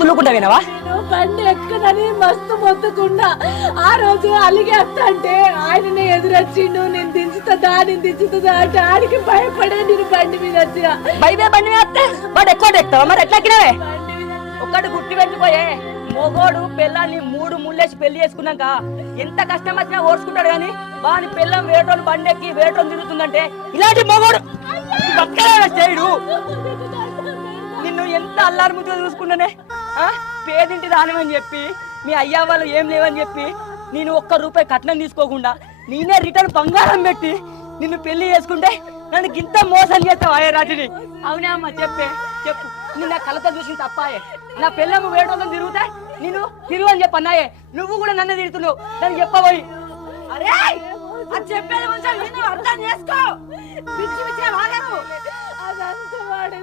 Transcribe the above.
తుల్లుకుంటా వినవా? బండి ఎక్కడని మస్తు మొత్తుకుండా ఆ రోజు అలిగేస్తా అంటే ఆయననే ఎదురొచ్చిండు. నేను దించుతుందా అంటే ఆడికి భయపడే నేను బండి మీద వచ్చిన. బండి మీద వస్తే వాడు ఎక్కువ ఎక్కుతావా? మరి ఎట్లా ఎక్కినావే? ఒక్కటి గుర్తు పెట్టుకోయే, మొగోడు పిల్లాన్ని 3 ముళ్ళేసి పెళ్లి చేసుకున్నాక ఎంత కష్టం వచ్చినా ఓర్చుకుంటాడు. కానీ వాని పిల్లం వేటోళ్ళు బండెక్కి వేటోళ్ళు తిరుగుతుందంటే ఇలాంటి మొగోడు చేయడు. నిన్ను ఎంత అల్లారు ముద్దుగా చూసుకున్నానే. పేదింటి దానివని చెప్పి మీ అయ్యా వాళ్ళు ఏం లేవని చెప్పి నేను ₹1 కట్నం తీసుకోకుండా నేనే రిటర్న్ బంగారం పెట్టి నిన్ను పెళ్లి చేసుకుంటే నన్ను గింత మోసం చేస్తావు అయ్యే రాటిని. అవునే అమ్మ చెప్పు. నిన్న కళ్ళతో చూసిన తప్పాయే. నా పిల్లము వేటోళ్ళని తిరుగుతా నేను తిరుగు అని చెప్పి అన్నాయే. నువ్వు కూడా నన్ను తిరుగుతున్నావు. నన్ను చెప్పబోయి అరే అది చెప్పేది కొంచెం అర్థం చేసుకో. అదంతా వాడు